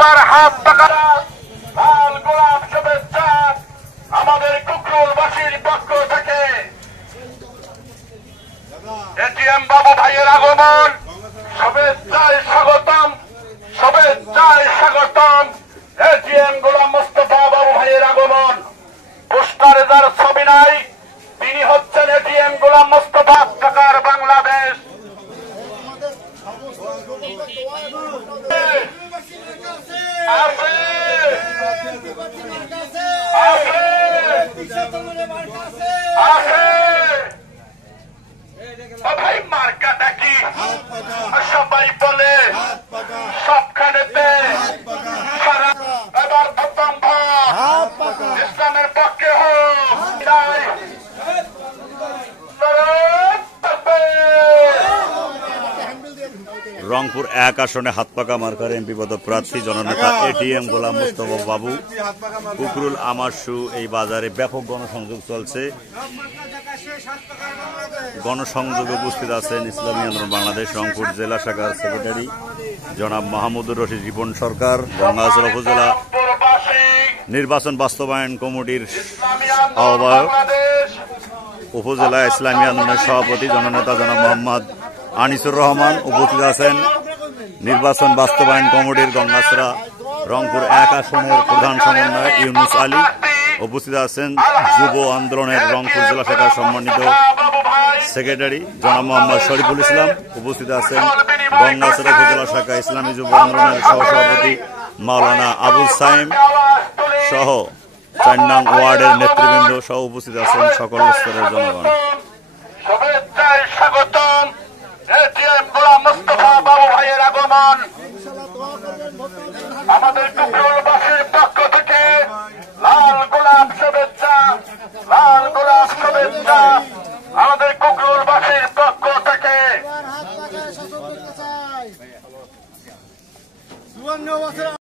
সবার হাত পাকা লাল গোলাপ শুভেচ্ছা আমাদের কুকরুলবাসীর পক্ষ থেকে এটিএম বাবু ভাইয়ের আগমন শুভেচ্ছায় স্বাগতম, শুভেচ্ছায় স্বাগতম। এটিএম গোলাম মোস্তফা বাবু ভাইয়ের আগমন। পোস্টারে যার ছবি নাই তিনি হচ্ছেন এটিএম গোলাম মোস্তফা ঢাকার বাংলাদেশ। ভাই মার্কাটা কি সবাই বলে সবখানেতে এবার প্রথম ইসলামের পক্ষে হোক। রংপুর 1 আসনে হাতপাকা মার্কার এমপি পদপ্রার্থী জননেতা এটিএম গোলাম মোস্তফা বাবু কুকরুল আমারশু এই বাজারে ব্যাপক গণসংযোগ চলছে। গণসংযোগে উপস্থিত আছেন ইসলামী আন্দোলন বাংলাদেশ রংপুর জেলা শাখার সেক্রেটারি জনাব মাহমুদুর রশিদ রিপন সরকার, গঙ্গাচড়া উপজেলা নির্বাচন বাস্তবায়ন কমিটির আহ্বায়ক, উপজেলা ইসলামী আন্দোলনের সভাপতি জননেতা জনাব মোহাম্মদ আনিসুর রহমান, উপস্থিত আছেন নির্বাচন বাস্তবায়ন কমিটির গঙ্গাচড়া রংপুর 1 আসনের প্রধান সমন্বয়ক ইউনুস আলী, উপস্থিত আছেন যুব আন্দোলনের রংপুর জেলা শাখার সম্মানিত সেক্রেটারি জনাব মোহাম্মদ শরীফুল ইসলাম, উপস্থিত আছেন গঙ্গাচড়া উপজেলা শাখা ইসলামী যুব আন্দোলনের সহসভাপতি মাওলানা আবুল সাইম সহ 4 নং ওয়ার্ডের নেতৃবৃন্দ সহ উপস্থিত আছেন সকল স্তরের জনগণ। শুভেচ্ছায় স্বাগতম। এটিএম গোলাম মোস্তফা বাবু ভাইয়ের আগমন আমাদের কুকরুলবাসীর পক্ষ থেকে লাল গোলাপ শুভেচ্ছা, লাল গোলাপ শুভেচ্ছা আমাদের কুকরুলবাসীর পক্ষ থেকে।